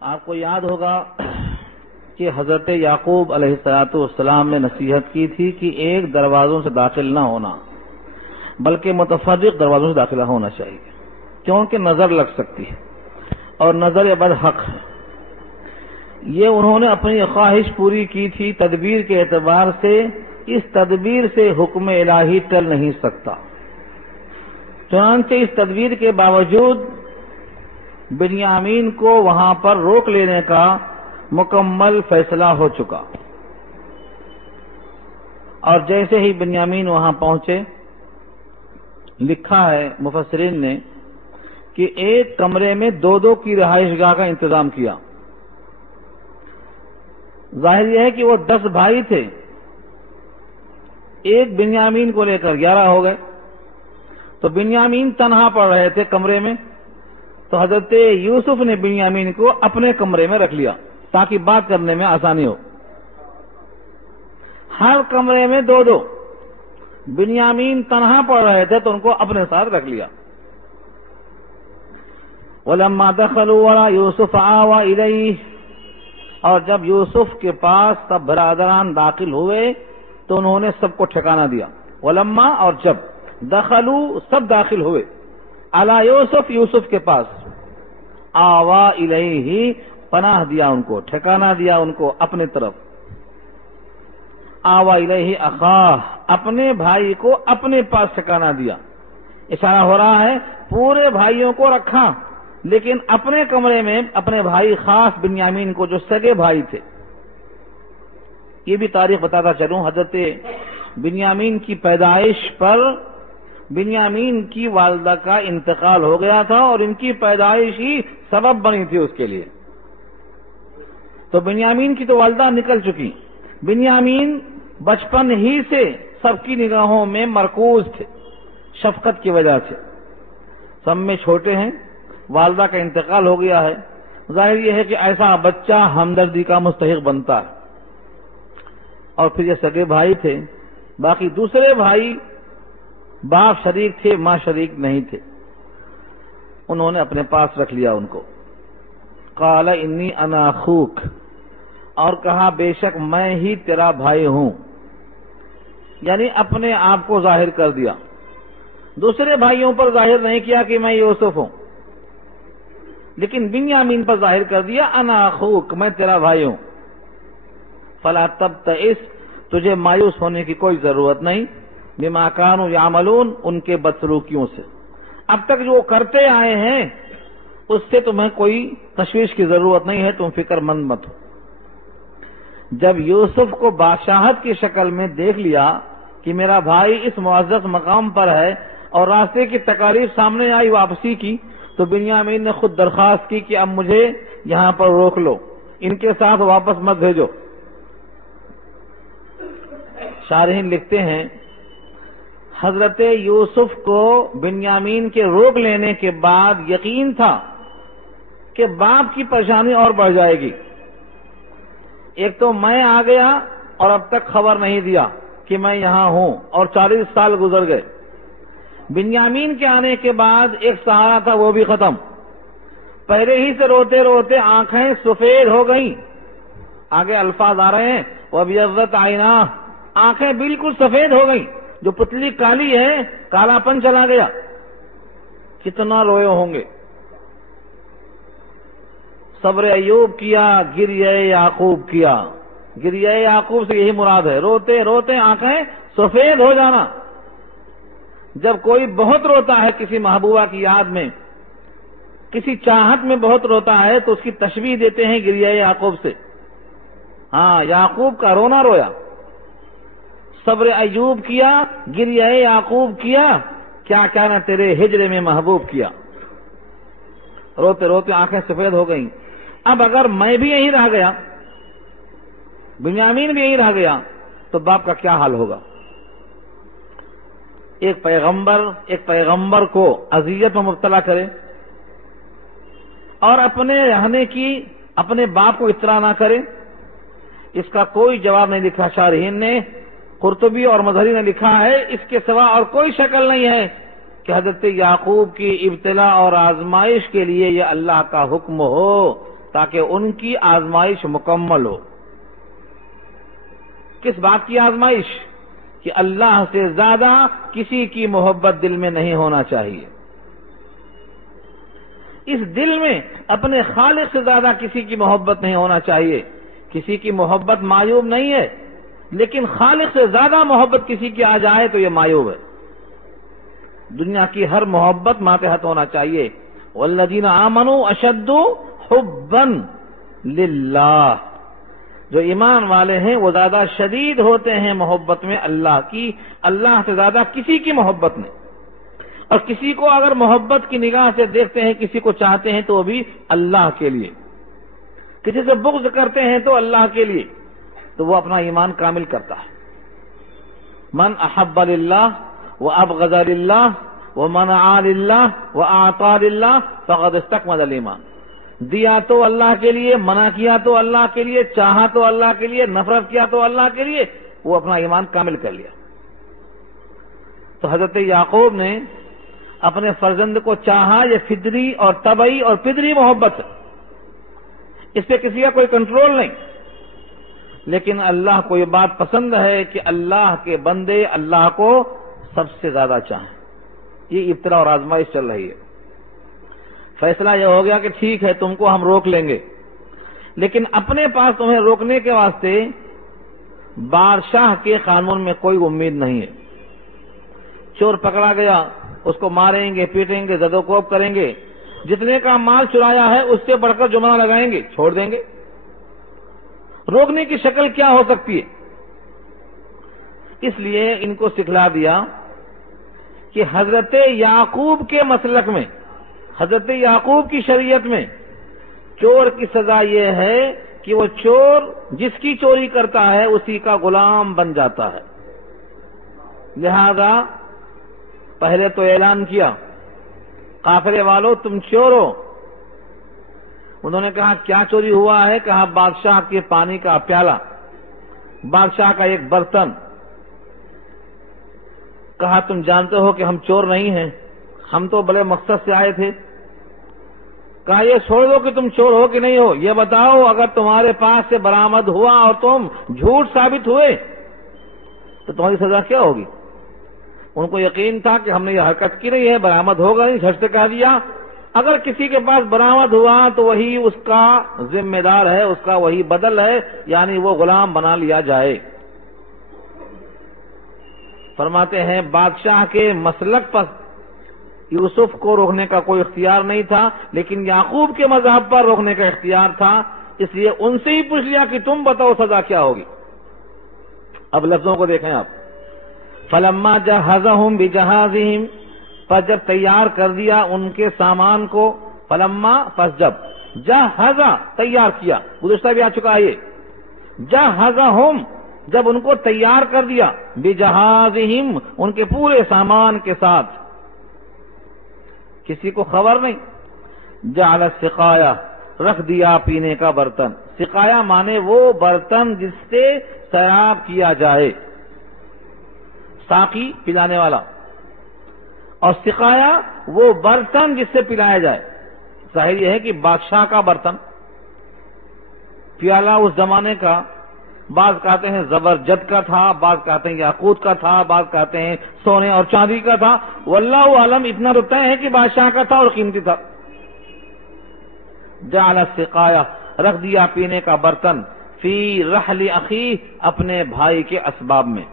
آپ کو یاد ہوگا کہ حضرت یعقوب علیہ السلام نے نصیحت کی تھی کہ ایک دروازوں سے داخل نہ ہونا بلکہ متفرق دروازوں سے داخلہ ہونا چاہیے، کیونکہ نظر لگ سکتی ہے اور نظر بدحق ہے۔ یہ انہوں نے اپنی خواہش پوری کی تھی تدبیر کے اعتبار سے، اس تدبیر سے حکم الہی ٹل نہیں سکتا۔ چنانچہ اس تدبیر کے باوجود بنیامین کو وہاں پر روک لینے کا مکمل فیصلہ ہو چکا، اور جیسے ہی بنیامین وہاں پہنچے، لکھا ہے مفسرین نے کہ ایک کمرے میں دو کی رہائش گاہ کا انتظام کیا۔ ظاہر یہ ہے کہ وہ 10 بھائی تھے، ایک بنیامین کو لے کر 11 ہو گئے، تو بنیامین تنہا پڑ رہے تھے کمرے میں، تو حضرت یوسف نے بنیامین کو اپنے کمرے میں رکھ لیا تاکہ بات کرنے میں آسانی ہو۔ ہر کمرے میں 2 بنیامین تنہا پڑ رہے تھے تو ان کو اپنے ساتھ رکھ لیا۔ وَلَمَّا دَخَلُوا وَرَا يُوسُفَ آوَى إِلَيْهِ، اور جب یوسف کے پاس سب برادران داخل ہوئے تو انہوں نے سب کو ٹھکانہ دیا۔ وَلَمَّا، اور جب دخلوا، سب داخل ہوئے، علی یوسف، یوسف کے پاس، آوا الیہ، پناہ دیا ان کو، ٹھکانہ دیا ان کو اپنے طرف، آوا الیہ اخاہ، اپنے بھائی کو اپنے پاس ٹھکانہ دیا۔ اشارہ ہو رہا ہے پورے بھائیوں کو رکھا لیکن اپنے کمرے میں اپنے بھائی خاص بنیامین کو جو سگے بھائی تھے۔ یہ بھی تاریخ بتاتا چلوں، حضرت بنیامین کی پیدائش پر بنیامین کی والدہ کا انتقال ہو گیا تھا اور ان کی پیدائش ہی سبب بنی تھی اس کے لیے، تو بنیامین کی تو والدہ نکل چکی، بنیامین بچپن ہی سے سب کی نگاہوں میں مرکوز تھے شفقت کی وجہ سے، سب میں چھوٹے ہیں، والدہ کا انتقال ہو گیا ہے، ظاہر یہ ہے کہ ایسا بچہ ہمدردی کا مستحق بنتا ہے، اور پھر یہ سگے بھائی تھے، باقی دوسرے بھائی باپ شریک تھے ماں شریک نہیں تھے، انہوں نے اپنے پاس رکھ لیا ان کو۔ قال انی انا اخوک، اور کہا بے شک میں ہی تیرا بھائی ہوں، یعنی اپنے آپ کو ظاہر کر دیا، دوسرے بھائیوں پر ظاہر نہیں کیا کہ میں یوسف ہوں، لیکن بنیامین پر ظاہر کر دیا انا اخوک، میں تیرا بھائی ہوں۔ فلا تبتئس، تجھے مایوس ہونے کی کوئی ضرورت نہیں، بما کانوا یعملون، ان کے بدسلوکیوں سے، اب تک جو کرتے آئے ہیں اس سے تمہیں کوئی تشویش کی ضرورت نہیں ہے، تم فکر مند مت ہو۔ جب یوسف کو بادشاہت کی شکل میں دیکھ لیا کہ میرا بھائی اس معزز مقام پر ہے اور راستے کی تکالیف سامنے آئی واپسی کی، تو بنیامین نے خود درخواست کی کہ اب مجھے یہاں پر روک لو، ان کے ساتھ واپس مت بھیجو۔ شارحین لکھتے ہیں حضرت یوسف کو بنیامین کے روک لینے کے بعد یقین تھا کہ باپ کی پریشانی اور بڑھ جائے گی، ایک تو میں آ گیا اور اب تک خبر نہیں دیا کہ میں یہاں ہوں اور 40 سال گزر گئے، بنیامین کے آنے کے بعد ایک سہارا تھا وہ بھی ختم، پہلے ہی سے روتے روتے آنکھیں سفید ہو گئیں، آگے الفاظ آ رہے ہیں وَبِيَضَّتْ عَيْنَاهُ، آنکھیں بالکل سفید ہو گئیں، جو پتلی کالی ہے کالا پن چلا گیا، کتنا روئے ہوں گے۔ صبر ایوب کیا، گریہ یعقوب کیا، گریہ یعقوب سے یہی مراد ہے، روتے روتے آنکھیں سفید ہو جانا۔ جب کوئی بہت روتا ہے کسی محبوبہ کی یاد میں، کسی چاہت میں بہت روتا ہے تو اس کی تشبیہ دیتے ہیں گریہ یعقوب سے، ہاں یعقوب کا رونا رویا، صبر ایوب کیا، گریہ یعقوب کیا، کیا کیا نہ تیرے ہجر میں محبوب کیا، روتے روتے آنکھیں سفید ہو گئیں۔ اب اگر میں بھی یہیں رہ گیا، بنیامین بھی یہیں رہ گیا، تو باپ کا کیا حال ہوگا؟ ایک پیغمبر کو اذیت میں مبتلا کرے اور اپنے رہنے کی اپنے باپ کو اطلاع نہ کرے، اس کا کوئی جواب نہیں لکھا شارحین نے، قرطبی اور مظہری نے لکھا ہے اس کے سوا اور کوئی شکل نہیں ہے کہ حضرت یعقوب کی ابتلا اور آزمائش کے لیے یہ اللہ کا حکم ہو تاکہ ان کی آزمائش مکمل ہو۔ کس بات کی آزمائش؟ کہ اللہ سے زیادہ کسی کی محبت دل میں نہیں ہونا چاہیے، اس دل میں اپنے خالق سے زیادہ کسی کی محبت نہیں ہونا چاہیے۔ کسی کی محبت معیوب نہیں ہے، لیکن خالق سے زیادہ محبت کسی کی آ جائے تو یہ معیوب ہے۔ دنیا کی ہر محبت ماتحت ہونا چاہیے۔ والذین آمنوا اشد حبا للہ، جو ایمان والے ہیں وہ زیادہ شدید ہوتے ہیں محبت میں اللہ کی، اللہ سے زیادہ کسی کی محبت نہیں۔ اور کسی کو اگر محبت کی نگاہ سے دیکھتے ہیں، کسی کو چاہتے ہیں تو وہ بھی اللہ کے لیے، کسی سے بغض کرتے ہیں تو اللہ کے لیے، تو وہ اپنا ایمان کامل کرتا ہے۔ من احب للہ وابغض للہ ومنع للہ واعطى للہ فقد استکمل الایمان، دیا تو اللہ کے لیے، منع کیا تو اللہ کے لیے، چاہا تو اللہ کے لیے، نفرت کیا تو اللہ کے لیے، وہ اپنا ایمان کامل کر لیا۔ تو حضرت یعقوب نے اپنے فرزند کو چاہا، یہ فطری اور طبعی اور فطری محبت ہے، اس پہ کسی کا کوئی کنٹرول نہیں، لیکن اللہ کو یہ بات پسند ہے کہ اللہ کے بندے اللہ کو سب سے زیادہ چاہیں۔ یہ ابتلا اور آزمائش چل رہی ہے۔ فیصلہ یہ ہو گیا کہ ٹھیک ہے تم کو ہم روک لیں گے، لیکن اپنے پاس تمہیں روکنے کے واسطے بادشاہ کے قانون میں کوئی امید نہیں ہے۔ چور پکڑا گیا، اس کو ماریں گے، پیٹیں گے، زد و کوب کریں گے، جتنے کا مال چرایا ہے اس سے بڑھ کر جرمانہ لگائیں گے، چھوڑ دیں گے۔ روکنے کی شکل کیا ہو سکتی ہے؟ اس لیے ان کو سکھلا دیا کہ حضرت یعقوب کے مسلک میں، حضرت یعقوب کی شریعت میں چور کی سزا یہ ہے کہ وہ چور جس کی چوری کرتا ہے اسی کا غلام بن جاتا ہے۔ لہذا پہلے تو اعلان کیا، قافلے والوں تم چور ہو۔ انہوں نے کہا کیا چوری ہوا ہے؟ کہا بادشاہ کے پانی کا پیالہ، بادشاہ کا ایک برتن۔ کہا تم جانتے ہو کہ ہم چور نہیں ہیں، ہم تو بڑے مقصد سے آئے تھے۔ کہا یہ چھوڑ دو کہ تم چور ہو کہ نہیں ہو، یہ بتاؤ اگر تمہارے پاس سے برآمد ہوا اور تم جھوٹ ثابت ہوئے تو تمہاری سزا کیا ہوگی؟ ان کو یقین تھا کہ ہم نے یہ حرکت کی نہیں ہے، برآمد ہوگا نہیں، جھٹ سے کہہ دیا اگر کسی کے پاس برآمد ہوا تو وہی اس کا ذمہ دار ہے، اس کا وہی بدل ہے، یعنی وہ غلام بنا لیا جائے۔ فرماتے ہیں بادشاہ کے مسلک پر یوسف کو روکنے کا کوئی اختیار نہیں تھا، لیکن یعقوب کے مذہب پر روکنے کا اختیار تھا، اس لیے ان سے ہی پوچھ لیا کہ تم بتاؤ سزا کیا ہوگی۔ اب لفظوں کو دیکھیں آپ، فلما جہزہم بجہازہم، پس جب تیار کر دیا ان کے سامان کو، فلما پس جب، جہزہ تیار کیا، گزشتہ بھی آ چکا ہے یہ، جہزہم جب ان کو تیار کر دیا، بجہازہم ان کے پورے سامان کے ساتھ، کسی کو خبر نہیں، جعل السقایا رکھ دیا پینے کا برتن، سقایا مانے وہ برتن جس سے شراب کیا جائے، ساقی پلانے والا، اور سقایا وہ برتن جس سے پلایا جائے۔ ظاہر یہ ہے کہ بادشاہ کا برتن، پیالہ اس زمانے کا بعض کہتے ہیں زبرجد کا تھا، بعض کہتے ہیں یاقوت کا تھا، بعض کہتے ہیں سونے اور چاندی کا تھا، واللہ عالم، اتنا تو طے ہے کہ بادشاہ کا تھا اور قیمتی تھا۔ جعل السقایا رکھ دیا پینے کا برتن، فی رحل اخی اپنے بھائی کے اسباب میں،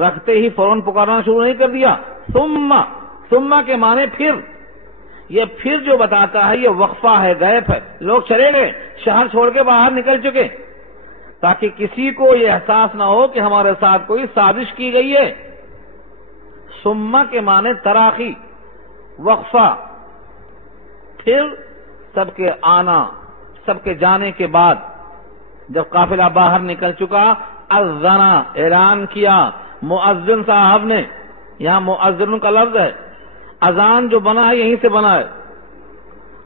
رکھتے ہی فوراً پکارنا شروع نہیں کر دیا، ثم کے معنی پھر، یہ پھر جو بتاتا ہے یہ وقفہ ہے، غیب ہے، لوگ چلے گئے، شہر چھوڑ کے باہر نکل چکے، تاکہ کسی کو یہ احساس نہ ہو کہ ہمارے ساتھ کوئی سازش کی گئی ہے۔ ثم کے معنی تراخی، وقفہ، پھر سب کے آنا، سب کے جانے کے بعد جب قافلہ باہر نکل چکا، اذن اعلان کیا مؤذن صاحب نے، یہاں مؤذن کا لفظ ہے، اذان جو بنا ہے یہیں سے بنا ہے،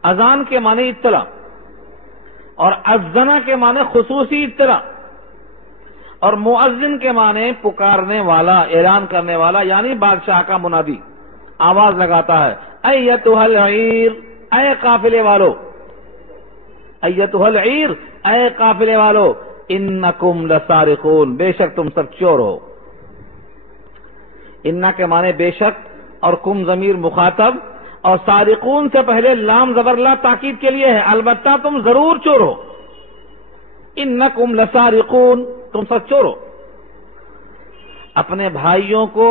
اذان کے معنی اطلاع، اور اذن کے معنی خصوصی اطلاع، اور مؤذن کے معنی پکارنے والا، اعلان کرنے والا، یعنی بادشاہ کا منادی آواز لگاتا ہے، ایتھا العیر، اے قافلے والو، ایتھا العیر، اے قافلے والو، انکم لسارقون، بے شک تم سب چور ہو۔ انا کے معنی بے شک، اور کم ضمیر مخاطب، اور سارقون سے پہلے لام زبر لا تاکید کے لیے ہے، البتہ تم ضرور چور ہو۔ انکم لسارقون، تم سب چور ہو۔ اپنے بھائیوں کو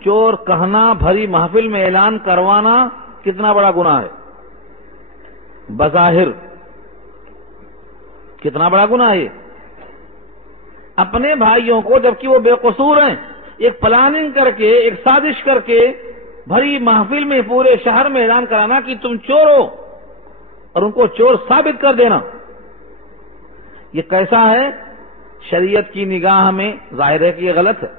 چور کہنا، بھری محفل میں اعلان کروانا کتنا بڑا گناہ ہے، بظاہر کتنا بڑا گناہ ہے۔ اپنے بھائیوں کو جبکہ وہ بے قصور ہیں، ایک پلاننگ کر کے، ایک سازش کر کے بھری محفل میں پورے شہر میں اعلان کرانا کہ تم چور ہو، اور ان کو چور ثابت کر دینا، یہ کیسا ہے؟ شریعت کی نگاہ میں ظاہر ہے کہ یہ غلط ہے،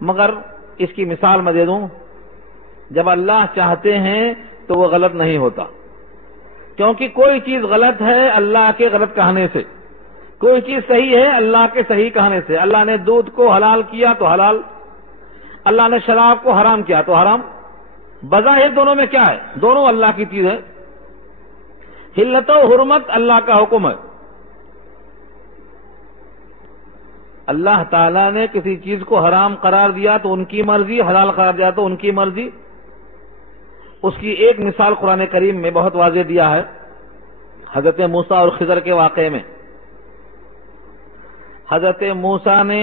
مگر اس کی مثال میں دے دوں، جب اللہ چاہتے ہیں تو وہ غلط نہیں ہوتا، کیونکہ کوئی چیز غلط ہے اللہ کے غلط کہنے سے، کوئی چیز صحیح ہے اللہ کے صحیح کہنے سے۔ اللہ نے دودھ کو حلال کیا تو حلال، اللہ نے شراب کو حرام کیا تو حرام، بظاہر دونوں میں کیا ہے؟ دونوں اللہ کی چیز ہے، حلت و حرمت اللہ کا حکم ہے۔ اللہ تعالیٰ نے کسی چیز کو حرام قرار دیا تو ان کی مرضی، حلال قرار دیا تو ان کی مرضی۔ اس کی ایک مثال قرآن کریم میں بہت واضح دیا ہے، حضرت موسیٰ اور خضر کے واقعے میں۔ حضرت موسیٰ نے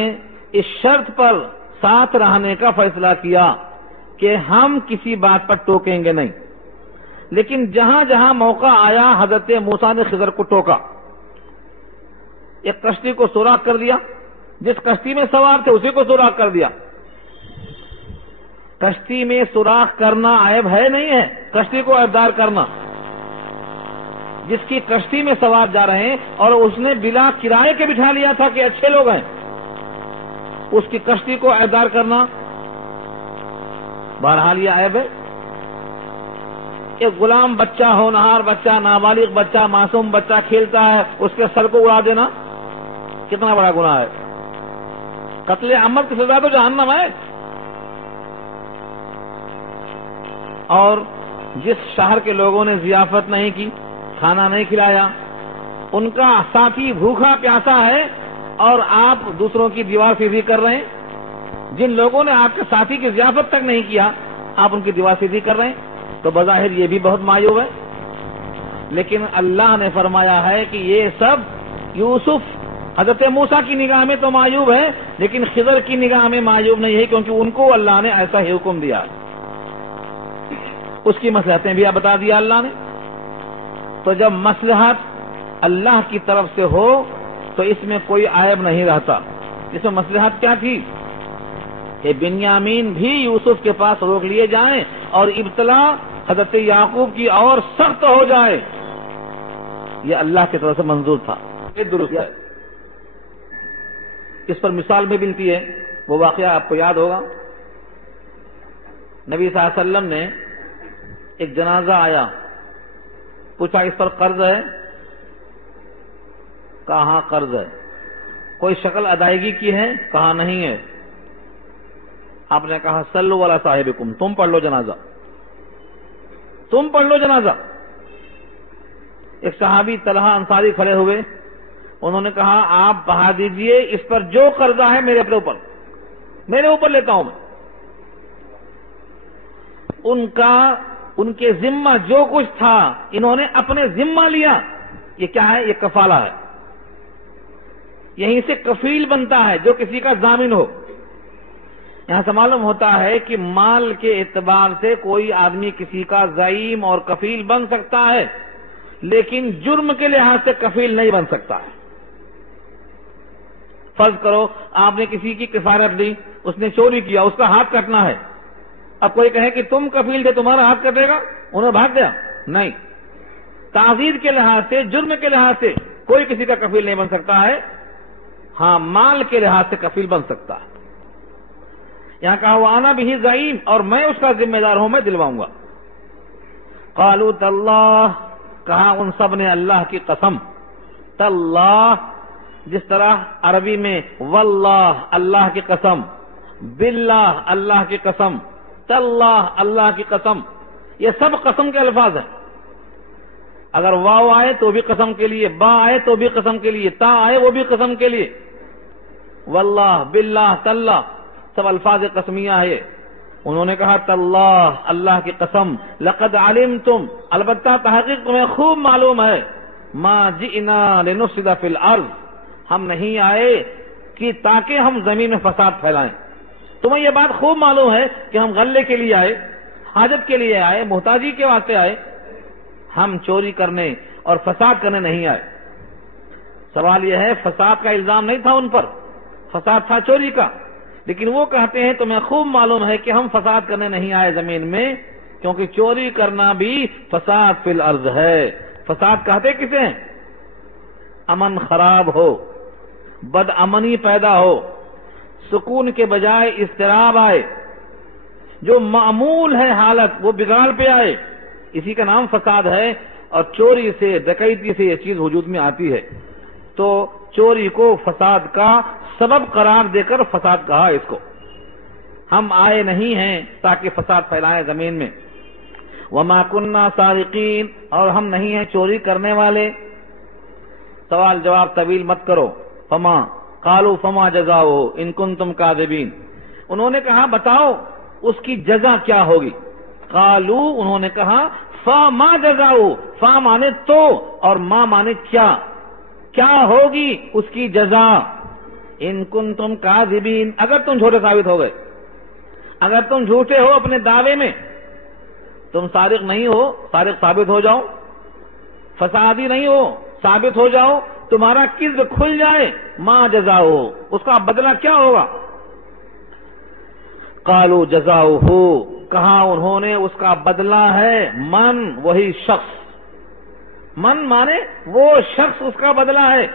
اس شرط پر ساتھ رہنے کا فیصلہ کیا کہ ہم کسی بات پر ٹوکیں گے نہیں، لیکن جہاں جہاں موقع آیا حضرت موسیٰ نے خضر کو ٹوکا۔ ایک کشتی کو سوراخ کر دیا، جس کشتی میں سوار تھے اسی کو سوراخ کر دیا۔ کشتی میں سوراخ کرنا عیب ہے نہیں ہے، کشتی کو عیبدار کرنا۔ جس کی کشتی میں سوار جا رہے ہیں اور اس نے بلا کرائے کے بٹھا لیا تھا کہ اچھے لوگ ہیں، اس کی کشتی کو عیبدار کرنا بہرحال یہ عیب ہے۔ ایک غلام بچہ، ہونہار بچہ، نابالغ بچہ، معصوم بچہ کھیلتا ہے، اس کے سر کو اڑا دینا کتنا بڑا گناہ ہے، قتل عمد کی سزا تو جہنم ہے۔ اور جس شہر کے لوگوں نے ضیافت نہیں کی، کھانا نہیں کھلایا، ان کا ساتھی بھوکا پیاسا ہے اور آپ دوسروں کی دیوار سیدھی کر رہے ہیں۔ جن لوگوں نے آپ کے ساتھی کی ضیافت تک نہیں کیا، آپ ان کی دیوار سیدھی کر رہے ہیں، تو بظاہر یہ بھی بہت معیوب ہے۔ لیکن اللہ نے فرمایا ہے کہ یہ سب یوسف حضرت موسیٰ کی نگاہ میں تو معیوب ہے، لیکن خضر کی نگاہ میں معیوب نہیں ہے، کیونکہ ان کو اللہ نے ایسا ہی حکم دیا، اس کی مصلحتیں بھی بتا دیا اللہ نے۔ تو جب مصلحت اللہ کی طرف سے ہو تو اس میں کوئی عیب نہیں رہتا۔ اس میں مصلحت کیا تھی کہ بنیامین بھی یوسف کے پاس روک لیے جائیں اور ابتلا حضرت یعقوب کی اور سخت ہو جائے، یہ اللہ کی طرف سے منظور تھا، یہ درست ہے۔ اس پر مثال بھی ملتی ہے، وہ واقعہ آپ کو یاد ہوگا۔ نبی صلی اللہ علیہ وسلم نے ایک جنازہ آیا، پوچھا اس پر قرض ہے؟ کہا ہاں قرض ہے۔ کوئی شکل ادائیگی کی ہے؟ کہا نہیں ہے۔ آپ نے کہا صلوا علی صاحبکم، تم پڑھ لو جنازہ، تم پڑھ لو جنازہ۔ ایک صحابی طلحہ انصاری کھڑے ہوئے، انہوں نے کہا آپ بہا دیجئے، اس پر جو قرضہ ہے میرے اوپر لیتا ہوں میں۔ ان کے ذمہ جو کچھ تھا انہوں نے اپنے ذمہ لیا۔ یہ کیا ہے؟ یہ کفالہ ہے۔ یہیں سے کفیل بنتا ہے جو کسی کا ضامن ہو۔ یہاں سے معلوم ہوتا ہے کہ مال کے اعتبار سے کوئی آدمی کسی کا زعیم اور کفیل بن سکتا ہے، لیکن جرم کے لحاظ سے کفیل نہیں بن سکتا ہے۔ فرض کرو آپ نے کسی کی کفارت دی، اس نے چوری کیا، اس کا ہاتھ کٹنا ہے، اب کوئی کہے کہ تم کفیل تھے تمہارا ہاتھ کٹے گا، انہیں بھاگ گیا، نہیں۔ تعزیر کے لحاظ سے، جرم کے لحاظ سے کوئی کسی کا کفیل نہیں بن سکتا ہے، ہاں مال کے لحاظ سے کفیل بن سکتا ہے۔ یہاں کہا وانا بھی زعیم، اور میں اس کا ذمہ دار ہوں، میں دلواؤں گا۔ قالوا تاللہ، کہا ان سب نے اللہ کی قسم۔ تاللہ، جس طرح عربی میں واللہ اللہ کی قسم، باللہ اللہ کی قسم، تاللہ اللہ کی قسم، یہ سب قسم کے الفاظ ہیں. اگر واو آئے تو بھی قسم کے لیے، با آئے تو بھی قسم کے لیے، تا آئے وہ بھی قسم کے لیے. واللہ، باللہ، تاللہ، سب الفاظ قسمیہ ہے. انہوں نے کہا تاللہ، اللہ کی قسم، لقد علمتم، البتہ تحقیق تمہیں خوب معلوم ہے، ما جئنا لنفسد فی الارض، ہم نہیں آئے کہ تاکہ ہم زمین میں فساد پھیلائیں. تمہیں یہ بات خوب معلوم ہے کہ ہم غلے کے لیے آئے، حاجت کے لیے آئے، محتاجی کے واسطے آئے، ہم چوری کرنے اور فساد کرنے نہیں آئے. سوال یہ ہے، فساد کا الزام نہیں تھا ان پر، فساد تھا چوری کا، لیکن وہ کہتے ہیں تمہیں خوب معلوم ہے کہ ہم فساد کرنے نہیں آئے زمین میں، کیونکہ چوری کرنا بھی فساد فی الارض ہے. فساد کہتے کسے ہیں؟ امن خراب ہو، بد امنی پیدا ہو، سکون کے بجائے اضطراب آئے، جو معمول ہے حالت وہ بگاڑ پہ آئے، اسی کا نام فساد ہے. اور چوری سے، ڈکیتی سے یہ چیز وجود میں آتی ہے. تو چوری کو فساد کا سبب قرار دے کر فساد کہا اس کو. ہم آئے نہیں ہیں تاکہ فساد پھیلائیں زمین میں. وما کننا سارقین، اور ہم نہیں ہیں چوری کرنے والے. سوال جواب طویل مت کرو. فما قالوا فما جزاؤہ ان کنتم کاذبین، انہوں نے کہا بتاؤ اس کی جزا کیا ہوگی. قالوا، انہوں نے کہا فما جزاؤہ، فا مانے تو اور ما مانے کیا، کیا ہوگی اس کی جزا. ان کنتم کاذبین، اگر تم جھوٹے ثابت ہو گئے، اگر تم جھوٹے ہو اپنے دعوے میں، تم سارق نہیں ہو، سارق ثابت ہو جاؤ، فسادی نہیں ہو، ثابت ہو جاؤ، تمہارا کذب کھل جائے، ما جزاؤہ، اس کا بدلہ کیا ہوگا. قالوا جزاؤہ، کہا انہوں نے اس کا بدلہ ہے من، وہی شخص، من مانے وہ شخص، اس کا بدلہ ہے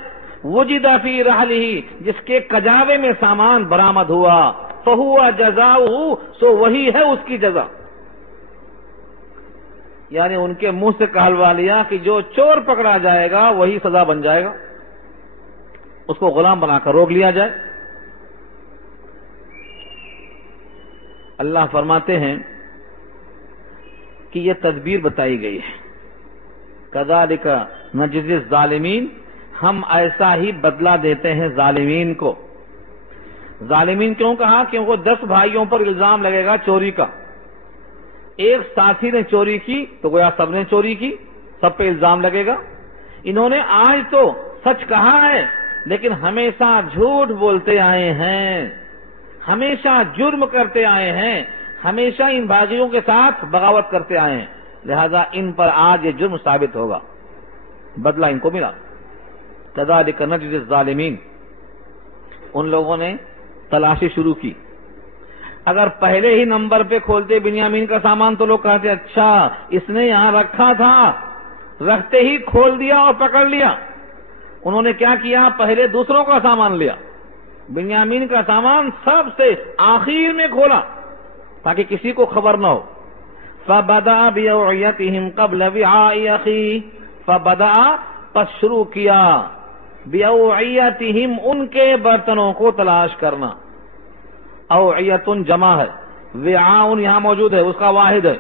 وجد فی رحلہ، جس کے کجاوے میں سامان برآمد ہوا، فہو جزاؤہ، سو وہی ہے اس کی جزا. یعنی ان کے منہ سے کہلوا لیا کہ جو چور پکڑا جائے گا وہی سزا بن جائے گا، اس کو غلام بنا کر روک لیا جائے. اللہ فرماتے ہیں کہ یہ تدبیر بتائی گئی ہے. کذالک نجزی الظالمین، ہم ایسا ہی بدلہ دیتے ہیں ظالمین کو. ظالمین کیوں کہا؟ کیونکہ وہ 10 بھائیوں پر الزام لگے گا چوری کا. ایک ساتھی نے چوری کی تو گویا سب نے چوری کی، سب پہ الزام لگے گا. انہوں نے آج تو سچ کہا ہے لیکن ہمیشہ جھوٹ بولتے آئے ہیں، ہمیشہ جرم کرتے آئے ہیں، ہمیشہ ان بھائیوں کے ساتھ بغاوت کرتے آئے ہیں، لہذا ان پر آج یہ جرم ثابت ہوگا، بدلہ ان کو ملا. کذالک نجزی الظالمین. ان لوگوں نے تلاشی شروع کی. اگر پہلے ہی نمبر پہ کھولتے بنیامین کا سامان تو لوگ کہتے اچھا اس نے یہاں رکھا تھا، رکھتے ہی کھول دیا اور پکڑ لیا. انہوں نے کیا کیا؟ پہلے دوسروں کا سامان لیا، بنیامین کا سامان سب سے آخر میں کھولا تاکہ کسی کو خبر نہ ہو. فبدأ بأوعيتهم قبل وعاء أخيه، فبدأ، پس شروع کیا، بأوعيتهم، ان کے برتنوں کو تلاش کرنا. اوعیتن جمع ہے، وعاء یہاں موجود ہے، اس کا واحد ہے.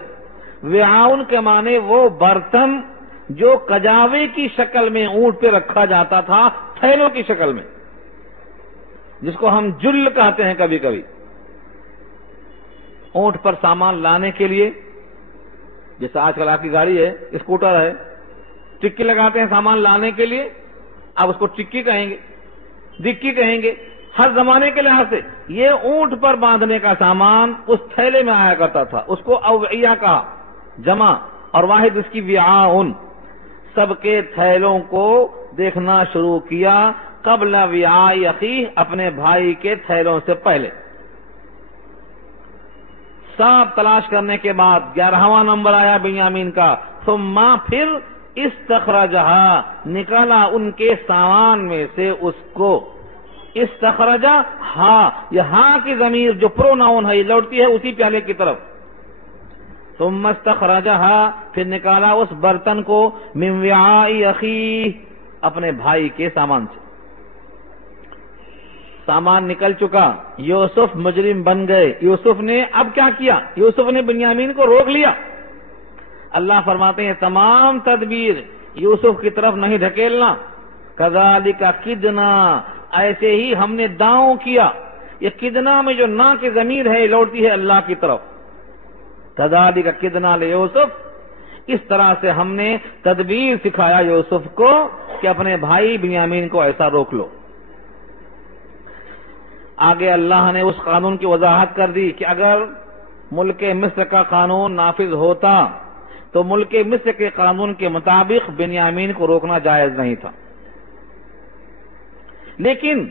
وعاء کے معنی وہ برتن جو کجاوے کی شکل میں اونٹ پہ رکھا جاتا تھا، تھیلوں کی شکل میں، جس کو ہم جل کہتے ہیں کبھی کبھی. اونٹ پر سامان لانے کے لیے، جیسے آج کل آپ کی گاڑی ہے، اسکوٹر ہے، ٹکی لگاتے ہیں سامان لانے کے لیے، اب اس کو ٹکی کہیں گے، ڈکی کہیں گے. ہر زمانے کے لحاظ سے یہ اونٹ پر باندھنے کا سامان اس تھیلے میں آیا کرتا تھا، اس کو اوعیہ کہا، جمع، اور واحد اس کی وعاء. سب کے تھیلوں کو دیکھنا شروع کیا قبل وعاء اخیہ، اپنے بھائی کے تھیلوں سے پہلے. سب تلاش کرنے کے بعد 11واں نمبر آیا بنیامین کا. ثم، پھر استخرجہا، نکالا ان کے سامان میں سے اس کو. استخرجہ، ہاں، یہ ہاں کی ضمیر جو پروناؤن ہے یہ لوٹتی ہے اسی پیالے کی طرف. ثم استخرجہا، پھر نکالا اس برتن کو، من وعاء اخیہ، اپنے بھائی کے سامان سے. سامان نکل چکا، یوسف مجرم بن گئے. یوسف نے اب کیا کیا؟ یوسف نے بنیامین کو روک لیا. اللہ فرماتے ہیں تمام تدبیر یوسف کی طرف نہیں ڈھکیلنا، کذالک کدنا، ایسے ہی ہم نے داؤں کیا. یہ کدنا میں جو نا کی ضمیر ہے لوٹتی ہے اللہ کی طرف. کذالک کدنا لیوسف، اس طرح سے ہم نے تدبیر سکھایا یوسف کو کہ اپنے بھائی بنیامین کو ایسا روک لو. آگے اللہ نے اس قانون کی وضاحت کر دی کہ اگر ملک مصر کا قانون نافذ ہوتا تو ملک مصر کے قانون کے مطابق بنیامین کو روکنا جائز نہیں تھا، لیکن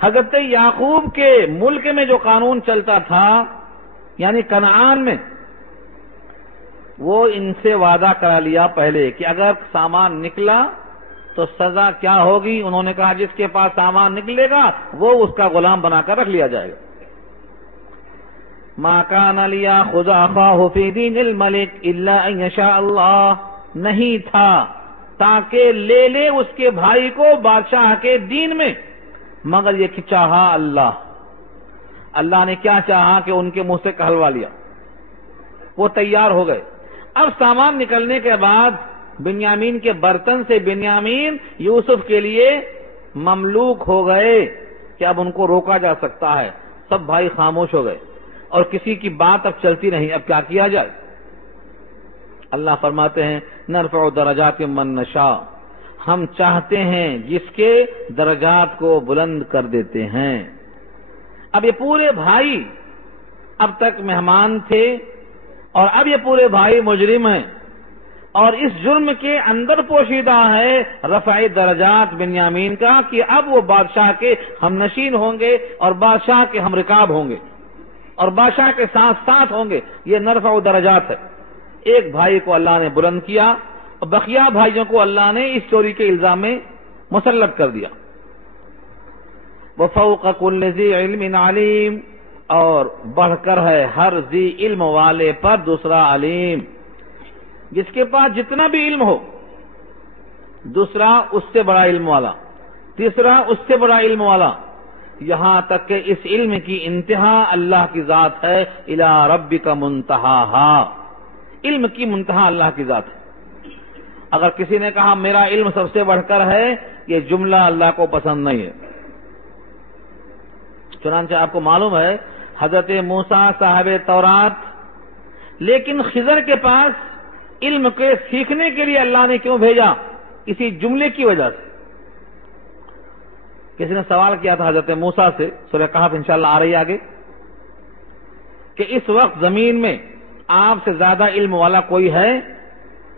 حضرت یعقوب کے ملک میں جو قانون چلتا تھا یعنی کنعان میں، وہ ان سے وعدہ کرا لیا پہلے کہ اگر سامان نکلا تو سزا کیا ہوگی. انہوں نے کہا جس کے پاس سامان نکلے گا وہ اس کا غلام بنا کر رکھ لیا جائے گا. ما کان لیاخذ اخاہ فی دین الملک الا ان یشاء اللہ، نہیں تھا تاکہ لے لے اس کے بھائی کو بادشاہ کے دین میں مگر یہ کہ چاہا اللہ. اللہ نے کیا چاہا کہ ان کے منہ سے کہلوا لیا، وہ تیار ہو گئے. اب سامان نکلنے کے بعد بنیامین کے برتن سے بنیامین یوسف کے لیے مملوک ہو گئے کہ اب ان کو روکا جا سکتا ہے. سب بھائی خاموش ہو گئے اور کسی کی بات اب چلتی نہیں. اب کیا کیا جائے؟ اللہ فرماتے ہیں نرفع درجات من نشاء، ہم چاہتے ہیں جس کے درجات کو بلند کر دیتے ہیں. اب یہ پورے بھائی اب تک مہمان تھے اور اب یہ پورے بھائی مجرم ہیں، اور اس جرم کے اندر پوشیدہ ہے رفع درجات بنیامین کا کہ اب وہ بادشاہ کے ہم نشین ہوں گے اور بادشاہ کے ہم رکاب ہوں گے اور بادشاہ کے ساتھ ساتھ ہوں گے. یہ نرفع درجات ہے. ایک بھائی کو اللہ نے بلند کیا اور بقیہ بھائیوں کو اللہ نے اس چوری کے الزام میں مسلط کر دیا. وَفَوْقَ كُلِّ ذِي عِلْمٍ عَلِيمٍ، اور بڑھ کر ہے ہر ذی علم والے پر دوسرا علیم. جس کے پاس جتنا بھی علم ہو، دوسرا اس سے بڑا علم والا، تیسرا اس سے بڑا علم والا، یہاں تک کہ اس علم کی انتہا اللہ کی ذات ہے. الی ربک منتہاہا، علم کی منتہا اللہ کی ذات ہے. اگر کسی نے کہا میرا علم سب سے بڑھ کر ہے، یہ جملہ اللہ کو پسند نہیں ہے. چنانچہ آپ کو معلوم ہے حضرت موسیٰ صاحب تورات، لیکن خضر کے پاس علم کے سیکھنے کے لیے اللہ نے کیوں بھیجا؟ اسی جملے کی وجہ سے. کسی نے سوال کیا تھا حضرت موسیٰ سے، سورہ کہف انشاءاللہ آ رہی آگے، کہ اس وقت زمین میں آپ سے زیادہ علم والا کوئی ہے؟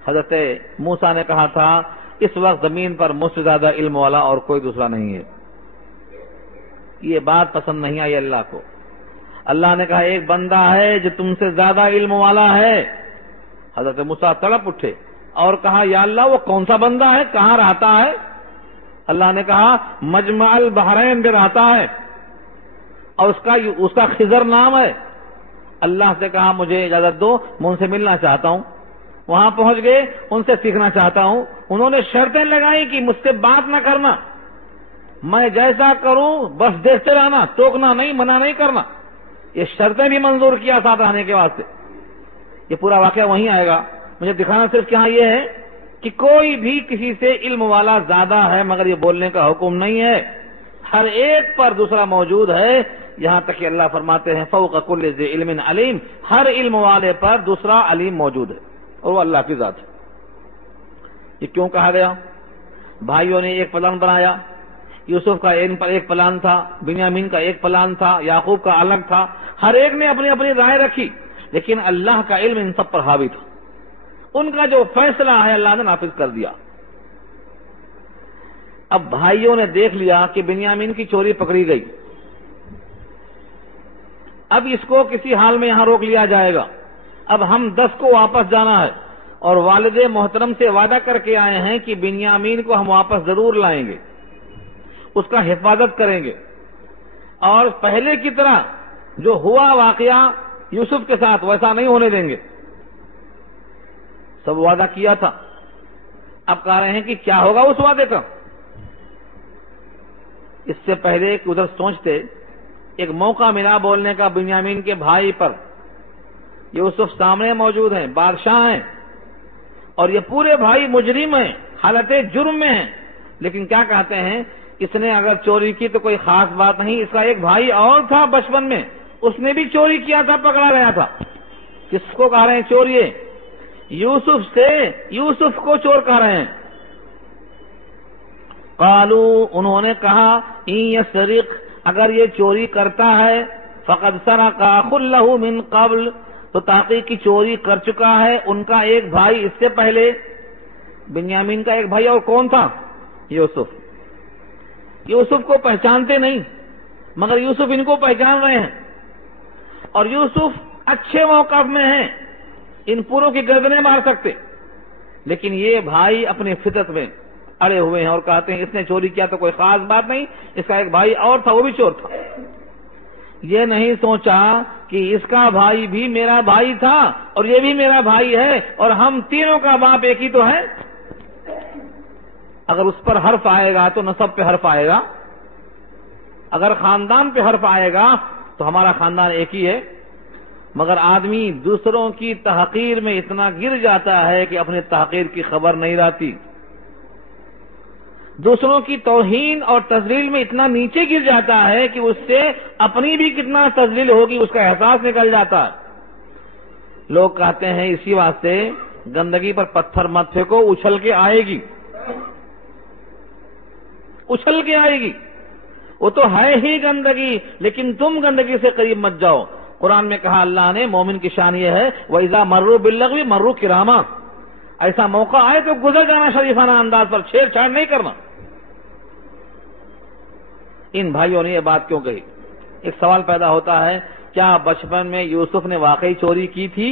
حضرت موسیٰ نے کہا تھا اس وقت زمین پر مجھ سے زیادہ علم والا اور کوئی دوسرا نہیں ہے. یہ بات پسند نہیں آئی اللہ کو. اللہ نے کہا ایک بندہ ہے جو تم سے زیادہ علم والا ہے. حضرت موسیٰ تڑپ اٹھے اور کہا یا اللہ وہ کون سا بندہ ہے، کہاں رہتا ہے؟ اللہ نے کہا مجمع البحرین میں رہتا ہے اور اس کا خضر نام ہے. اللہ سے کہا مجھے اجازت دو، میں ان سے ملنا چاہتا ہوں. وہاں پہنچ گئے، ان سے سیکھنا چاہتا ہوں. انہوں نے شرطیں لگائی کہ مجھ سے بات نہ کرنا، میں جیسا کروں بس دیکھتے رہنا، ٹوکنا نہیں، منع نہیں کرنا. یہ شرطیں بھی منظور کیا ساتھ رہنے کے واسطے. یہ پورا واقعہ وہیں آئے گا. مجھے دکھانا صرف یہاں یہ ہے کہ کوئی بھی کسی سے علم والا زیادہ ہے مگر یہ بولنے کا حکم نہیں ہے. ہر ایک پر دوسرا موجود ہے. یہاں تک کہ اللہ فرماتے ہیں فوق کل ذی علم علیم، ہر علم والے پر دوسرا علیم موجود ہے اور وہ اللہ کی ذات ہے. یہ کیوں کہا گیا؟ بھائیوں نے ایک پلان بنایا. یوسف کا ایک پلان تھا، بنیامین کا ایک پلان تھا، یعقوب کا الگ تھا. ہر ایک نے اپنی اپنی رائے رکھی، لیکن اللہ کا علم ان سب پر حاوی تھا. ان کا جو فیصلہ ہے اللہ نے نافذ کر دیا. اب بھائیوں نے دیکھ لیا کہ بنیامین کی چوری پکڑی گئی. اب اس کو کسی حال میں یہاں روک لیا جائے گا. اب ہم 10 کو واپس جانا ہے اور والد محترم سے وعدہ کر کے آئے ہیں کہ بنیامین کو ہم واپس ضرور لائیں گے، اس کا حفاظت کریں گے، اور پہلے کی طرح جو ہوا واقعہ یوسف کے ساتھ ویسا نہیں ہونے دیں گے. سب وعدہ کیا تھا. اب کہہ رہے ہیں کہ کیا ہوگا اس وعدے کا. اس سے پہلے کہ ادھر سوچتے، ایک موقع ملا بولنے کا بنیامین کے بھائی پر. یوسف سامنے موجود ہیں، بادشاہ ہیں، اور یہ پورے بھائی مجرم ہیں، حالت جرم میں ہیں، لیکن کیا کہتے ہیں، اس نے اگر چوری کی تو کوئی خاص بات نہیں، اس کا ایک بھائی اور تھا بچپن میں، اس نے بھی چوری کیا تھا، پکڑا گیا تھا۔ کس کو کہہ رہے ہیں چور؟ یہ یوسف سے، یوسف کو چور کہہ رہے ہیں۔ قالوا، انہوں نے کہا، ان یسرق، اگر یہ چوری کرتا ہے، فقد سرق اخ له من قبل، تو تحقیق کی چوری کر چکا ہے ان کا ایک بھائی اس سے پہلے۔ بنیامین کا ایک بھائی اور کون تھا؟ یوسف۔ یوسف کو پہچانتے نہیں، مگر یوسف ان کو پہچان رہے ہیں، اور یوسف اچھے موقف میں ہیں، ان پوروں کی گردنیں مار سکتے، لیکن یہ بھائی اپنے فطرت میں اڑے ہوئے ہیں اور کہتے ہیں اس نے چوری کیا تو کوئی خاص بات نہیں، اس کا ایک بھائی اور تھا، وہ بھی چور تھا۔ یہ نہیں سوچا کہ اس کا بھائی بھی میرا بھائی تھا اور یہ بھی میرا بھائی ہے، اور ہم تینوں کا باپ ایک ہی تو ہے۔ اگر اس پر حرف آئے گا تو نسب پہ حرف آئے گا، اگر خاندان پہ حرف آئے گا تو ہمارا خاندان ایک ہی ہے، مگر آدمی دوسروں کی تحقیر میں اتنا گر جاتا ہے کہ اپنے تحقیر کی خبر نہیں رہتی، دوسروں کی توہین اور تذلیل میں اتنا نیچے گر جاتا ہے کہ اس سے اپنی بھی کتنا تذلیل ہوگی اس کا احساس نکل جاتا ہے۔ لوگ کہتے ہیں اسی واسطے گندگی پر پتھر مت پھینکو، اچھل کے آئے گی، اچھل کے آئے گی، وہ تو ہے ہی گندگی، لیکن تم گندگی سے قریب مت جاؤ۔ قرآن میں کہا اللہ نے مومن کی شان یہ ہے وَإِذَا مَرُّوا بِاللَّغْوِ مَرُّوا كِرَامًا، ایسا موقع آئے تو گزر جانا شریفانہ انداز پر، چھیڑ چھاڑ نہیں کرنا۔ ان بھائیوں نے یہ بات کیوں کہی؟ ایک سوال پیدا ہوتا ہے، کیا بچپن میں یوسف نے واقعی چوری کی تھی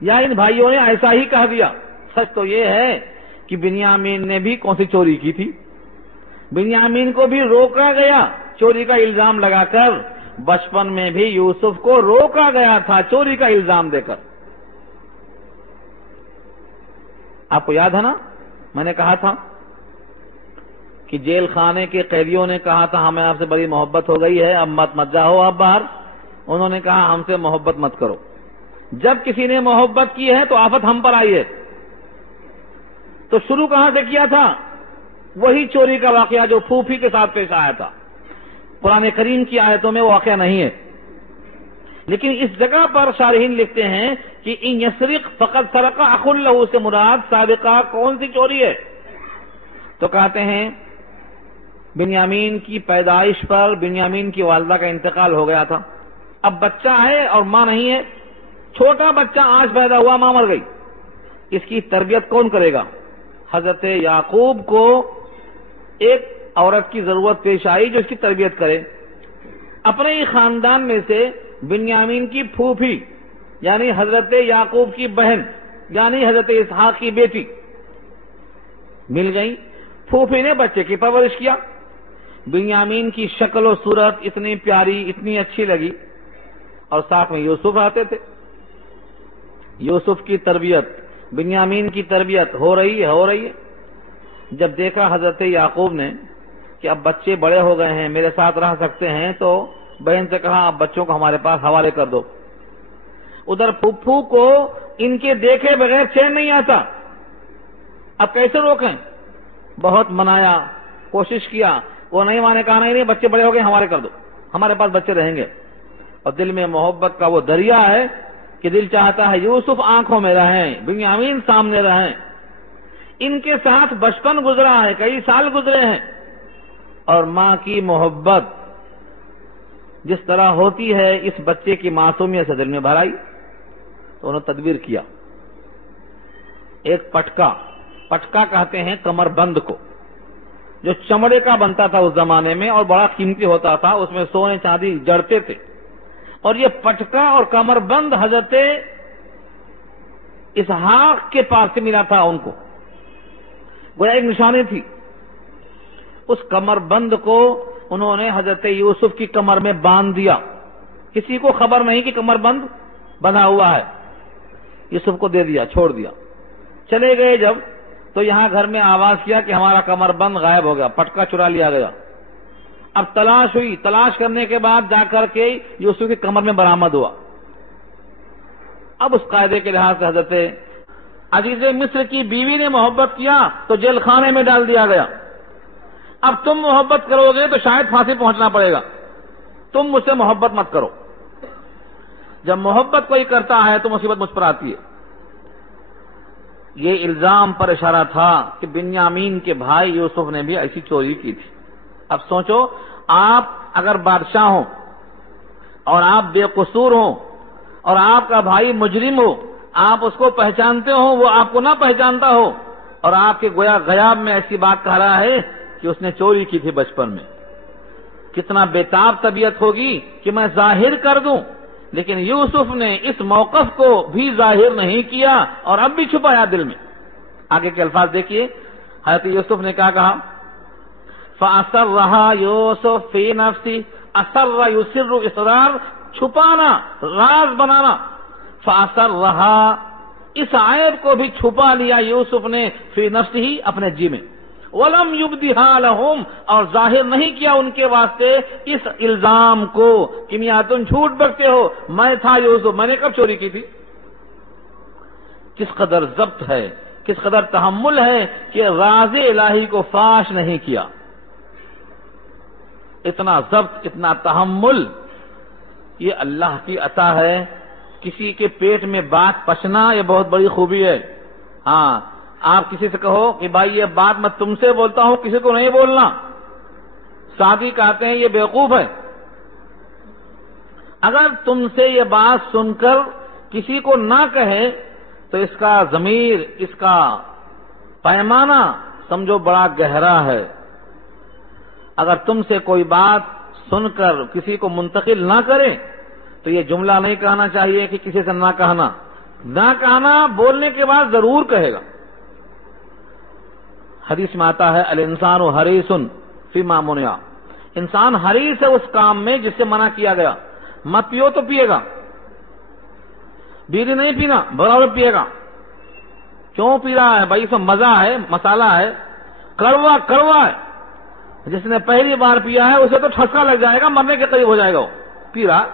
یا ان بھائیوں نے ایسا ہی کہہ دیا؟ سچ تو یہ ہے کہ بنیامین نے بھی کون سی چوری کی تھی، بنیامین کو بھی روکا گیا چوری کا الزام لگا کر، بچپن میں بھی یوسف کو روکا گیا تھا چوری کا الزام دے کر۔ آپ کو یاد ہے نا، میں نے کہا تھا کہ جیل خانے کے قیدیوں نے کہا تھا ہمیں آپ سے بڑی محبت ہو گئی ہے، اب مت جاؤ آپ باہر۔ انہوں نے کہا ہم سے محبت مت کرو۔ جب کسی نے محبت کی ہے تو آفت ہم پر آئی ہے۔ تو شروع کہاں سے کیا تھا؟ وہی چوری کا واقعہ جو پھوپھی کے ساتھ پیش آیا تھا۔ قرآن کریم کی آیتوں میں وہ واقعہ نہیں ہے، لیکن اس جگہ پر شارحین لکھتے ہیں کہ ان یسرق فقد سرق اخ له سے مراد سابقہ کون سی چوری ہے؟ تو کہتے ہیں بنیامین کی پیدائش پر بنیامین کی والدہ کا انتقال ہو گیا تھا، اب بچہ ہے اور ماں نہیں ہے، چھوٹا بچہ آج پیدا ہوا، ماں مر گئی، اس کی تربیت کون کرے گا؟ حضرت یعقوب کو ایک عورت کی ضرورت پیش آئی جو اس کی تربیت کرے۔ اپنے ہی خاندان میں سے بنیامین کی پھوپھی یعنی حضرت یعقوب کی بہن یعنی حضرت اسحاق کی بیٹی مل گئی، پھوپھی نے بچے کی پرورش کیا۔ بنیامین کی شکل و صورت اتنی پیاری، اتنی اچھی لگی، اور ساتھ میں یوسف آتے تھے۔ یوسف کی تربیت، بنیامین کی تربیت ہو رہی ہے۔ جب دیکھا حضرت یعقوب نے کہ اب بچے بڑے ہو گئے ہیں، میرے ساتھ رہ سکتے ہیں، تو بہن سے کہا اب بچوں کو ہمارے پاس حوالے کر دو۔ ادھر پھپھو کو ان کے دیکھے بغیر چین نہیں آتا، اب کیسے روکیں؟ بہت منایا، کوشش کیا، وہ نہیں مانے، کہا نہیں بچے بڑے ہو گئے حوالے کر دو، ہمارے پاس بچے رہیں گے۔ اور دل میں محبت کا وہ دریا ہے کہ دل چاہتا ہے یوسف آنکھوں میں رہیں، بنیامین سامنے رہیں۔ ان کے ساتھ بچپن گزرا ہے، کئی سال گزرے ہیں، اور ماں کی محبت جس طرح ہوتی ہے اس بچے کی معصومیت سے دل میں بھر آئی، تو انہوں نے تدبیر کیا۔ ایک پٹکا کہتے ہیں کمر بند کو، جو چمڑے کا بنتا تھا اس زمانے میں اور بڑا قیمتی ہوتا تھا، اس میں سونے چاندی جڑتے تھے، اور یہ پٹکا اور کمر بند حضرت اسحاق کے پاس سے ملا تھا ان کو، وہ ایک نشانی تھی۔ اس کمر بند کو انہوں نے حضرت یوسف کی کمر میں باندھ دیا، کسی کو خبر نہیں کہ کمر بند بنا ہوا ہے، یوسف کو دے دیا، چھوڑ دیا۔ چلے گئے جب تو یہاں گھر میں آواز کیا کہ ہمارا کمر بند غائب ہو گیا، پٹکا چرا لیا گیا۔ اب تلاش ہوئی، تلاش کرنے کے بعد جا کر کے یوسف کی کمر میں برآمد ہوا۔ اب اس قاعدے کے لحاظ سے حضرت عزیز مصر کی بیوی نے محبت کیا تو جیل خانے میں ڈال دیا گیا. اب تم محبت کرو گے تو شاید پھانسی پہنچنا پڑے گا. تم مجھ سے محبت مت کرو. جب محبت کوئی کرتا ہے تو مصیبت مجھ پر آتی ہے. یہ الزام پر اشارہ تھا کہ بنیامین کے بھائی یوسف نے بھی ایسی چوری کی تھی. اب سوچو، آپ اگر بادشاہ ہوں اور آپ بے قصور ہوں اور آپ کا بھائی مجرم ہو، آپ اس کو پہچانتے ہو، وہ آپ کو نہ پہچانتا ہو، اور آپ کے گویا غیاب میں ایسی بات کہہ رہا ہے کہ اس نے چوری کی تھی بچپن میں، کتنا بےتاب طبیعت ہوگی کہ میں ظاہر کر دوں. لیکن یوسف نے اس موقف کو بھی ظاہر نہیں کیا اور اب بھی چھپایا دل میں. آگے کے الفاظ دیکھیے، حضرت یوسف نے کیا کہا؟ فَأَسَرَّهَا يُوسُفُ فِي نَفْسِهِ. أَسَرَّ يُسِرُّ، اصرار، چھپانا، راز بنانا. فَأَسَرَّهَا، اس عیب کو بھی چھپا لیا یوسف نے، فی نفسه، اپنے جی میں. وَلَمْ يُبْدِهَا لَهُمْ، اور ظاہر نہیں کیا ان کے واسطے اس الزام کو کہ میاں تم جھوٹ بکتے ہو، میں تھا یوسف، میں نے کب چوری کی تھی. کس قدر ضبط ہے، کس قدر تحمل ہے کہ راز الہی کو فاش نہیں کیا. اتنا ضبط، اتنا تحمل، یہ اللہ کی عطا ہے. کسی کے پیٹ میں بات پچنا یہ بہت بڑی خوبی ہے. ہاں، آپ کسی سے کہو کہ بھائی یہ بات میں تم سے بولتا ہوں، کسی کو نہیں بولنا. ساتھی کہتے ہیں یہ بیوقوف ہے. اگر تم سے یہ بات سن کر کسی کو نہ کہے تو اس کا ضمیر، اس کا پیمانہ سمجھو بڑا گہرا ہے. اگر تم سے کوئی بات سن کر کسی کو منتقل نہ کرے تو یہ جملہ نہیں کہنا چاہیے کہ کسی سے نہ کہنا. نہ کہنا بولنے کے بعد ضرور کہے گا. حدیث میں آتا ہے الانسان حریص فیما منع، انسان حریص ہے اس کام میں جس سے منع کیا گیا. مت پیو تو پیے گا، بیڑی نہیں پینا برابر پیے گا. کیوں پی رہا ہے بھائی؟ اس میں مزہ ہے، مسالہ ہے، کڑوا کڑوا ہے. جس نے پہلی بار پیا ہے اسے تو ٹھسکا لگ جائے گا، مرنے کے قریب ہو جائے گا وہ پی رہا.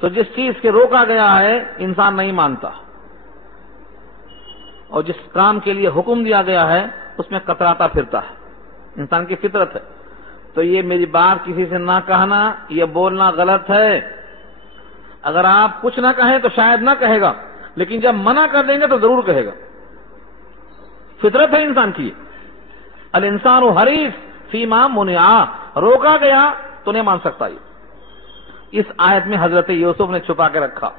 تو جس چیز کے روکا گیا ہے انسان نہیں مانتا، اور جس کام کے لیے حکم دیا گیا ہے اس میں کتراتا پھرتا ہے. انسان کی فطرت ہے. تو یہ میری بات کسی سے نہ کہنا، یہ بولنا غلط ہے. اگر آپ کچھ نہ کہیں تو شاید نہ کہے گا، لیکن جب منع کر دیں گے تو ضرور کہے گا. فطرت ہے انسان کی. الانسان حریص فیما منع، روکا گیا تو نہیں مان سکتا. یہ اس آیت میں حضرت یوسف نے چھپا کے رکھا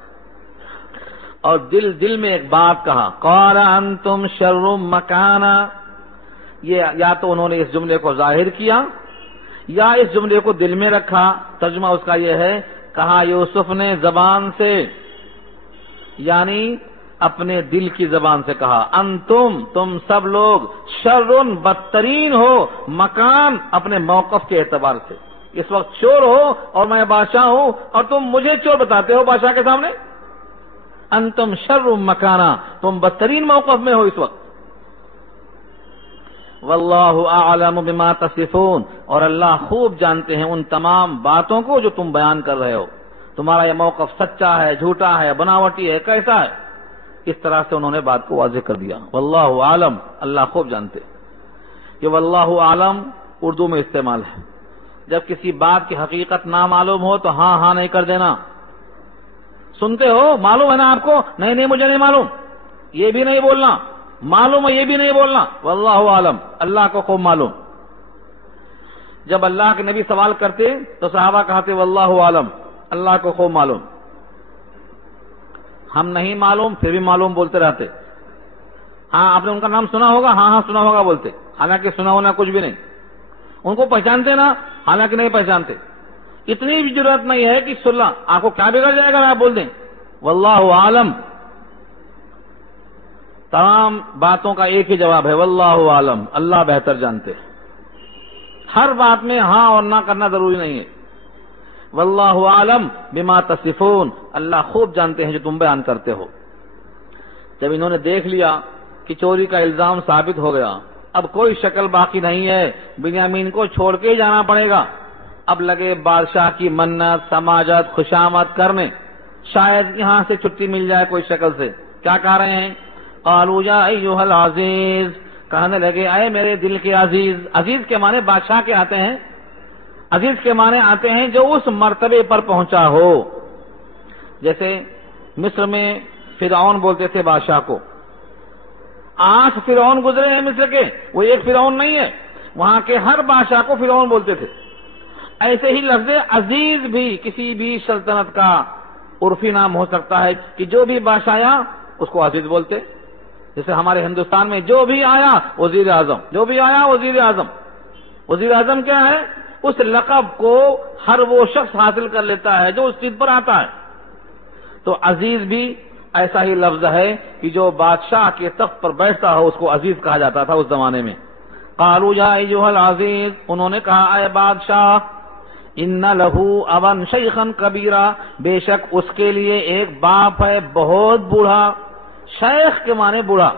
اور دل میں ایک بات کہا، قال انتم شر مکانا. یہ یا تو انہوں نے اس جملے کو ظاہر کیا یا اس جملے کو دل میں رکھا. ترجمہ اس کا یہ ہے، کہا یوسف نے زبان سے، یعنی اپنے دل کی زبان سے کہا. انتم، تم سب لوگ، شر، بدترین ہو، مکان، اپنے موقف کے اعتبار سے. اس وقت چور ہو اور میں بادشاہ ہوں اور تم مجھے چور بتاتے ہو بادشاہ کے سامنے. انتم شر مکانا، تم بدترین موقف میں ہو اس وقت. واللہ اعلم بما تصفون، اور اللہ خوب جانتے ہیں ان تمام باتوں کو جو تم بیان کر رہے ہو. تمہارا یہ موقف سچا ہے، جھوٹا ہے، بناوٹی ہے، کیسا ہے. اس طرح سے انہوں نے بات کو واضح کر دیا. واللہ عالم، اللہ خوب جانتے. یہ واللہ عالم اردو میں استعمال ہے. جب کسی بات کی حقیقت نہ معلوم ہو تو ہاں ہاں نہیں کر دینا. سنتے ہو، معلوم ہے نا آپ کو؟ نہیں نہیں مجھے نہیں معلوم، یہ بھی نہیں بولنا. معلوم ہے یہ بھی نہیں بولنا. واللہ عالم، اللہ کو خوب معلوم. جب اللہ کے نبی سوال کرتے تو صحابہ کہتے واللہ عالم، اللہ کو خوب معلوم. ہم نہیں معلوم پھر بھی معلوم بولتے رہتے. ہاں آپ نے ان کا نام سنا ہوگا، ہاں ہاں سنا ہوگا بولتے، حالانکہ سنا ہونا کچھ بھی نہیں. ان کو پہچانتے نا، حالانکہ نہیں پہچانتے. اتنی بھی ضرورت نہیں ہے کہ سن لا، آپ کو کیا بگڑ جائے گا آپ بول دیں واللہ عالم. تمام باتوں کا ایک ہی جواب ہے، واللہ عالم، اللہ بہتر جانتے. ہر بات میں ہاں اور نہ کرنا ضروری نہیں ہے. واللہ عالم بما تصفون، اللہ خوب جانتے ہیں جو تم بیان کرتے ہو. جب انہوں نے دیکھ لیا کہ چوری کا الزام ثابت ہو گیا، اب کوئی شکل باقی نہیں ہے، بنیامین کو چھوڑ کے ہی جانا پڑے گا. اب لگے بادشاہ کی منت، سماجت، خوشامد کرنے. شاید یہاں سے چھٹی مل جائے کوئی شکل سے. کیا کہہ رہے ہیں؟ قالوا یا ایھا العزیز، کہنے لگے اے میرے دل کے عزیز۔ عزیز کے معنی بادشاہ کے آتے ہیں، عزیز کے معنی آتے ہیں جو اس مرتبے پر پہنچا ہو۔ جیسے مصر میں فرعون بولتے تھے بادشاہ کو، 8 فرعون گزرے ہیں مصر کے، وہ ایک فرعون نہیں ہے، وہاں کے ہر بادشاہ کو فرعون بولتے تھے۔ ایسے ہی لفظ عزیز بھی کسی بھی سلطنت کا عرفی نام ہو سکتا ہے کہ جو بھی بادشاہ آیا اس کو عزیز بولتے۔ جیسے ہمارے ہندوستان میں جو بھی آیا وزیر اعظم، جو بھی آیا وزیر اعظم۔ وزیر اعظم کیا ہے؟ اس لقب کو ہر وہ شخص حاصل کر لیتا ہے جو اس چیز پر آتا ہے۔ تو عزیز بھی ایسا ہی لفظ ہے کہ جو بادشاہ کے تخت پر بیٹھتا ہو اس کو عزیز کہا جاتا تھا اس زمانے میں۔ قالوا یا ایھا العزیز، انہوں نے کہا اے بادشاہ، ان لہو ابا شیخا کبیرا، بے شک اس کے لیے ایک باپ ہے بہت بوڑھا۔ شیخ کے معنی بوڑھا،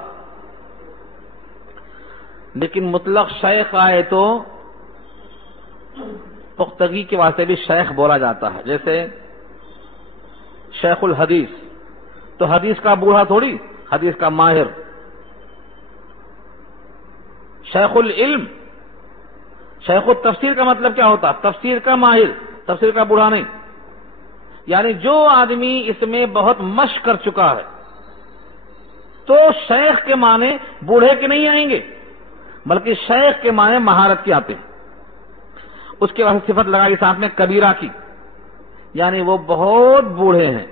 لیکن مطلق شیخ آئے تو پختگی کے واسطے بھی شیخ بولا جاتا ہے۔ جیسے شیخ الحدیث، تو حدیث کا بوڑھا تھوڑی، حدیث کا ماہر۔ شیخ العلم، شیخ التفسیر کا مطلب کیا ہوتا؟ تفسیر کا ماہر، تفسیر کا بوڑھا نہیں۔ یعنی جو آدمی اس میں بہت مشق کر چکا ہے، تو شیخ کے معنی بوڑھے کے نہیں آئیں گے، بلکہ شیخ کے معنی مہارت کے آتے ہیں۔ اس کے بعد صفت لگائی ساتھ میں کبیرہ کی، یعنی وہ بہت بوڑھے ہیں،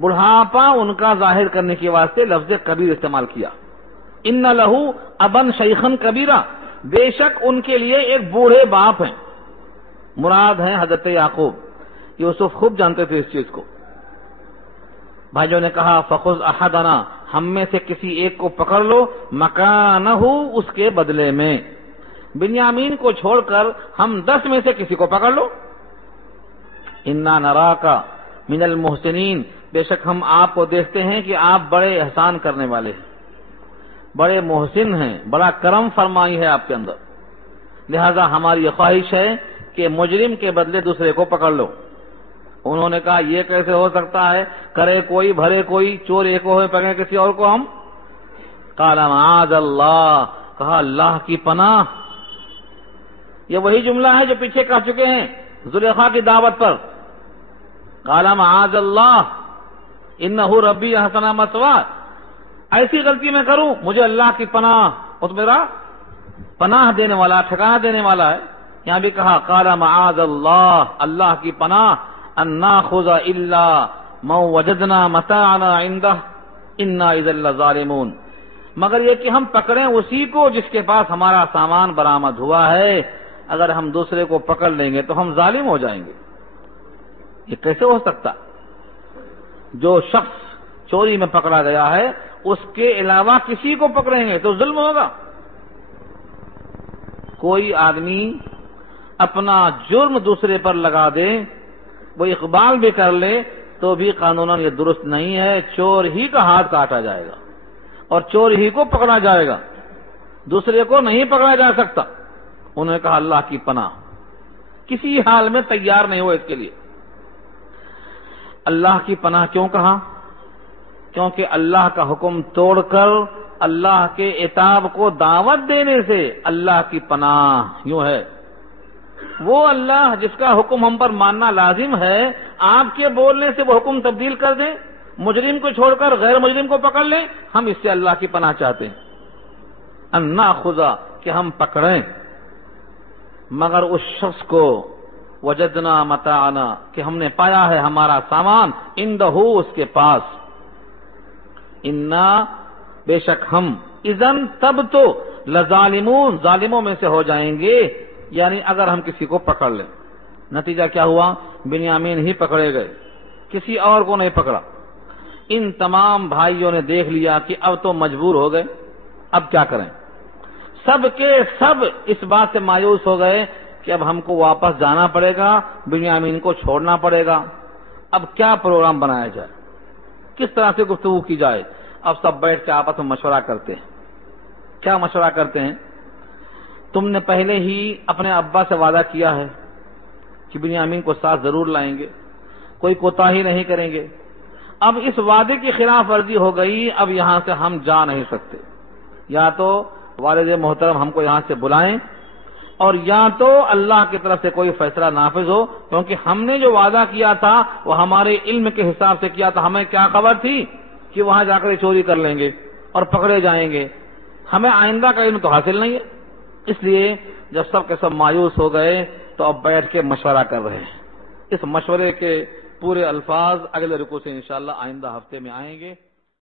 بڑھاپا ان کا ظاہر کرنے کے واسطے لفظ کبیر استعمال کیا۔ ان لہو ابن شیخن کبیرہ، بے شک ان کے لیے ایک بوڑھے باپ ہیں، مراد ہیں حضرت یعقوب۔ یوسف خوب جانتے تھے اس چیز کو۔ بھائیوں نے کہا فخذ احدنا، ہم میں سے کسی ایک کو پکڑ لو، مکانہ، اس کے بدلے میں۔ بنیامین کو چھوڑ کر ہم 10 میں سے کسی کو پکڑ لو۔ انا نراک من المحسنین، بے شک ہم آپ کو دیکھتے ہیں کہ آپ بڑے احسان کرنے والے ہیں، بڑے محسن ہیں، بڑا کرم فرمائی ہے آپ کے اندر، لہذا ہماری یہ خواہش ہے کہ مجرم کے بدلے دوسرے کو پکڑ لو۔ انہوں نے کہا یہ کیسے ہو سکتا ہے، کرے کوئی بھرے کوئی، چور ایک ہوئے پکڑے کسی اور کو ہم؟ قال معاذ اللہ، کہا اللہ کی پناہ۔ یہ وہی جملہ ہے جو پیچھے کہہ چکے ہیں زلیخا کی دعوت پر، قال معاذ اللہ انہ ربی احسن مثواہ، ایسی غلطی میں کروں مجھے اللہ کی پناہ، وہ تو میرا پناہ دینے والا، ٹھکانہ دینے والا ہے۔ یہاں بھی کہا قال معاذ اللہ، اللہ کی پناہ، ان ناخذ الا ما وجدنا متاعنا عنده انا اذا لظالمون، مگر یہ کہ ہم پکڑیں اسی کو جس کے پاس ہمارا سامان برآمد ہوا ہے، اگر ہم دوسرے کو پکڑ لیں گے تو ہم ظالم ہو جائیں گے۔ یہ کیسے ہو سکتا؟ جو شخص چوری میں پکڑا گیا ہے اس کے علاوہ کسی کو پکڑیں گے تو ظلم ہوگا۔ کوئی آدمی اپنا جرم دوسرے پر لگا دے، وہ اقبال بھی کر لے تو بھی قانوناً یہ درست نہیں ہے، چور ہی کا ہاتھ کاٹا جائے گا اور چور ہی کو پکڑا جائے گا، دوسرے کو نہیں پکڑا جا سکتا۔ انہوں نے کہا اللہ کی پناہ، کسی حال میں تیار نہیں ہو اس کے لیے۔ اللہ کی پناہ کیوں کہا؟ کیونکہ اللہ کا حکم توڑ کر اللہ کے عتاب کو دعوت دینے سے اللہ کی پناہ یوں ہے۔ وہ اللہ جس کا حکم ہم پر ماننا لازم ہے، آپ کے بولنے سے وہ حکم تبدیل کر دیں، مجرم کو چھوڑ کر غیر مجرم کو پکڑ لیں، ہم اس سے اللہ کی پناہ چاہتے ہیں۔ ان ناخذ، کہ ہم پکڑیں، مگر اس شخص کو وجدنا متاعنا، کہ ہم نے پایا ہے ہمارا سامان، عنده، اس کے پاس۔ انا، بے شک ہم، اذن، تب تو، لظالمون، ظالموں میں سے ہو جائیں گے، یعنی اگر ہم کسی کو پکڑ لیں۔ نتیجہ کیا ہوا؟ بنیامین ہی پکڑے گئے، کسی اور کو نہیں پکڑا۔ ان تمام بھائیوں نے دیکھ لیا کہ اب تو مجبور ہو گئے، اب کیا کریں؟ سب کے سب اس بات سے مایوس ہو گئے کہ اب ہم کو واپس جانا پڑے گا، بنیامین کو چھوڑنا پڑے گا، اب کیا پروگرام بنایا جائے، کس طرح سے گفتگو کی جائے؟ اب سب بیٹھ کے آپس میں مشورہ کرتے ہیں۔ کیا مشورہ کرتے ہیں؟ تم نے پہلے ہی اپنے ابا سے وعدہ کیا ہے کہ بنیامین کو ساتھ ضرور لائیں گے، کوئی کوتاہی نہیں کریں گے۔ اب اس وعدے کی خلاف ورزی ہو گئی، اب یہاں سے ہم جا نہیں سکتے، یا تو والد محترم ہم کو یہاں سے بلائیں اور یا تو اللہ کی طرف سے کوئی فیصلہ نافذ ہو، کیونکہ ہم نے جو وعدہ کیا تھا وہ ہمارے علم کے حساب سے کیا تھا، ہمیں کیا خبر تھی کہ وہاں جا کر چوری کر لیں گے اور پکڑے جائیں گے، ہمیں آئندہ کا علم تو حاصل نہیں ہے۔ اس لیے جب سب کے سب مایوس ہو گئے تو اب بیٹھ کے مشورہ کر رہے ہیں۔ اس مشورے کے پورے الفاظ اگلے رکوع سے انشاءاللہ آئندہ ہفتے میں آئیں گے۔